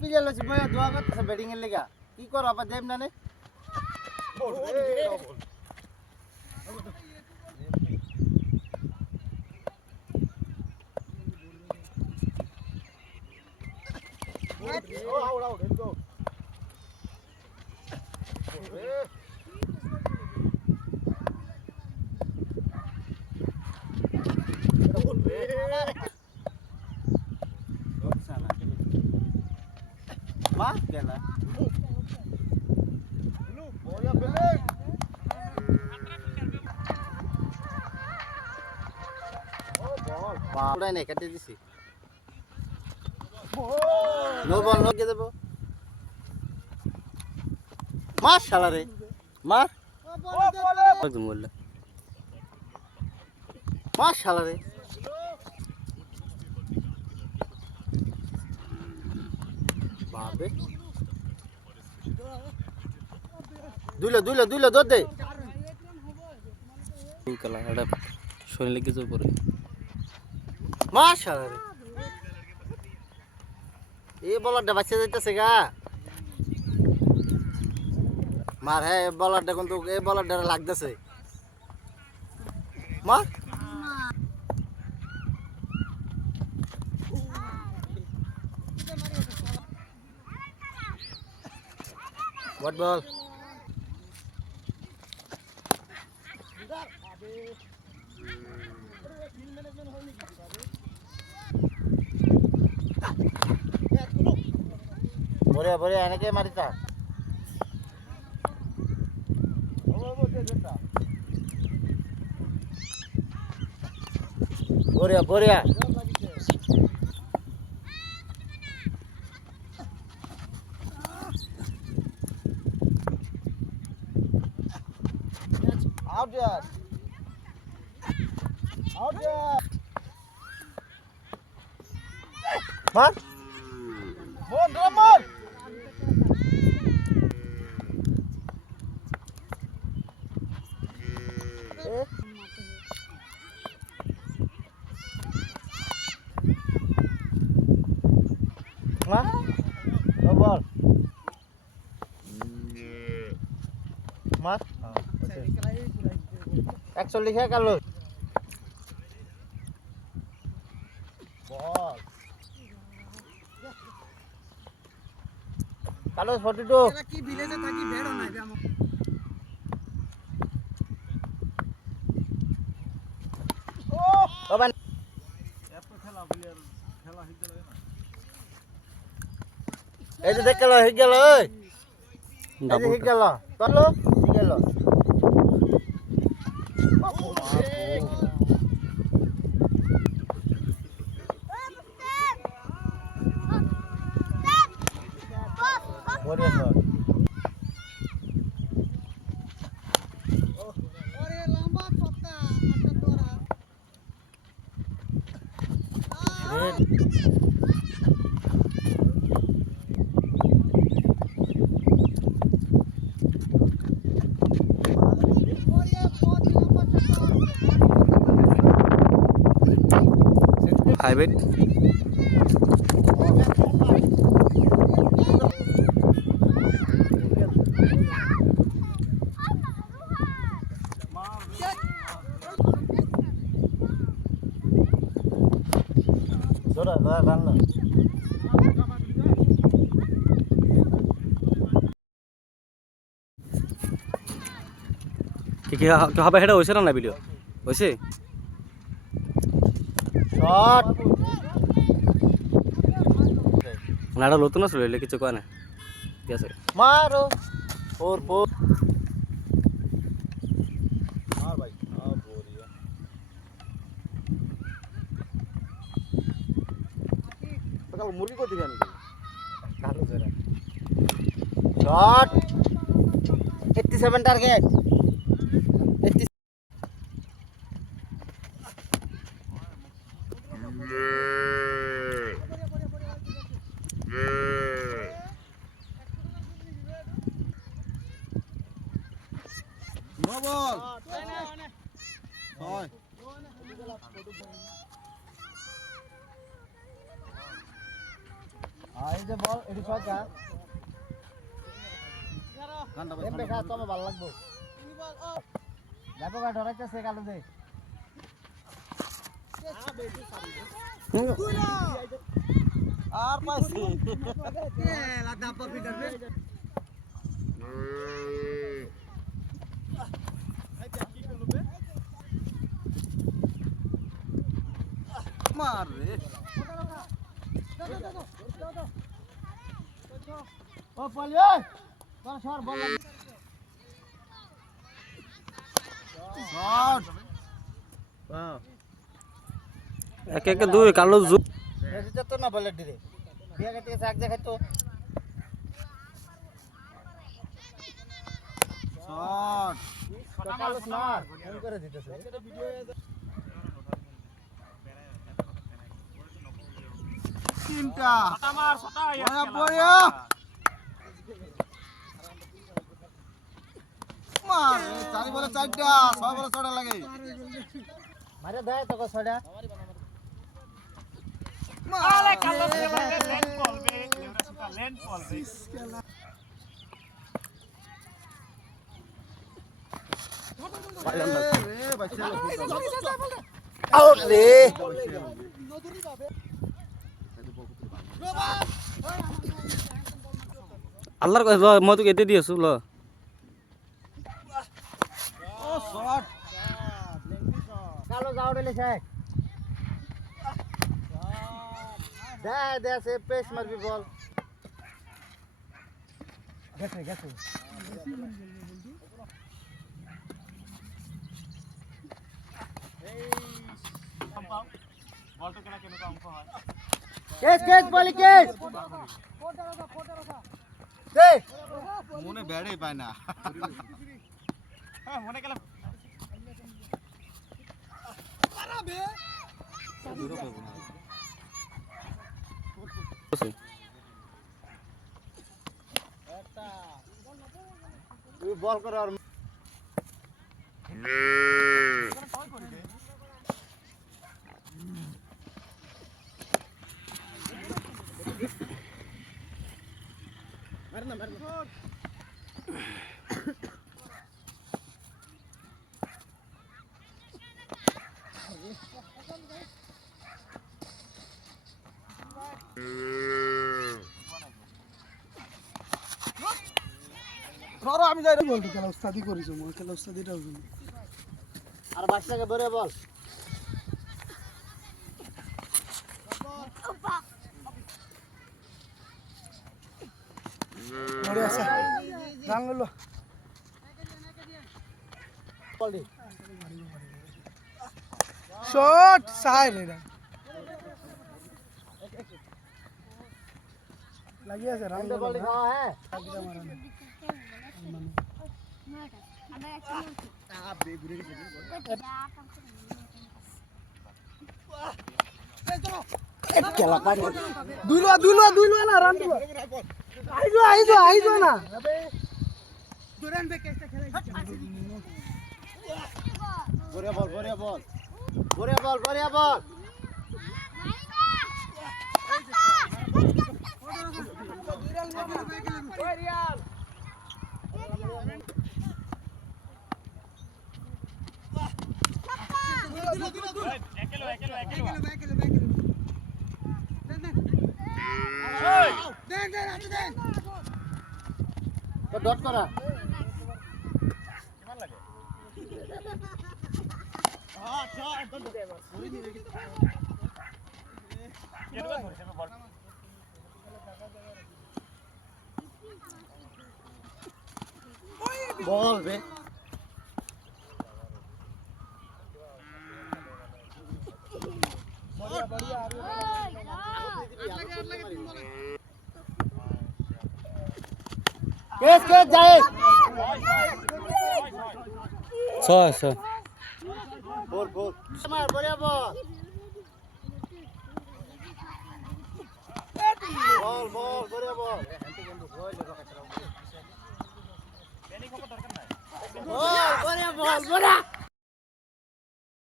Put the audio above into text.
পিলে লছি মই দোয়া করতেছে ব্যাটিং এর লাগা কি করো আবার দেব না নে মা গেলা বাউড়াই নাই কেটে দিছি নো বল নো কে দেব মার শালা রে মার একদম বললা মার শালা রে বাবে দুইলো দৌড় দে কলা এটা শরীর লেগে যাবে পরে মাশাআল্লাহ এই বলটা বাচ্চা যাইতেছে গা মার হ্যাঁ বলটা কিন্তু এই বলটা লাগতেছে মার What ball? Boleh anaknya mari tak? Boleh. Out there. Mar. Mon. Mar. Ball. Mar. Actually है kalau ball kalau 42 এটা কি ভিলেজে থাকি বেড়ো না জামো ও বাবা এত খেলা প্লেয়ার খেলা হই গেল না এই যে দেখ গেল হই গেল ওই এই হই গেল চলো হই গেল Hybrid Sudah, kan lo. কি হবে সেটা হয়েছে না ভিডিও হয়েছে শট নাড়া নতুন আসলে এলে কিছু কয় না ঠিক আছে মারো ফোর মার ভাই বড়িয়া তো মুরগি কই দিবেন কালো জরা শট 87 টার্গেট No ball. Thôi. এই যে বল এটি ছয়টা এমবে খা তোমার ভালো লাগবো দেখো ভাই ধরাইতেছে কালো দে আর পাইছি লাদা পপি করবে মার রে ও পলি ওই তোর সর বল শট বাহ এক এক দুই কালো জু এটা তো না বলে দিরে বিয়া কেটে শাক দেখাই তো শট কালো মার ফোন করে দিতেছে তিনটা ছটা মার ছটা ওয়া বয়া মার চারি বলে চারটা ছয় বলে ছটা লাগে মারে দেয় তো ছটা আরে কালো লেন বলবে লেউরা সুতা লেন বলবে রে বাচ্চা আউট রে আল্লাহর কই মই তোক এতে দি আছো ল ও শট কালো যাও রে শেখ দে সে পেস মারবি বল গেছে বলটা কেন কেন অঙ্ক হয় কেস বলি কেস দে মনে ব্যাড়ে পায় না হ্যাঁ মনে গেল আরাবে দূর করব না একটা তুই বল কর আর মারনা ধরো আমি যাই বল খেলা উস্তাদি করিছো মই খেলা উস্তাদিটা হইল আর বাচ্চাকে ধরে বল ধরে আছে গান ললো বল দি শট সাইড রে লাগি আছে রাউন্ড বল দি খাওয়া হ্যাঁ আগিটা মারা দুইলো না রান দিলো আইজো না দুরান বে কেসটা খেলাই বড়িয়া বল ডট করা বল বে কেস যায় ছয় বল মার বড়িয়া বল বড়িয়া বল বড়িয়া বল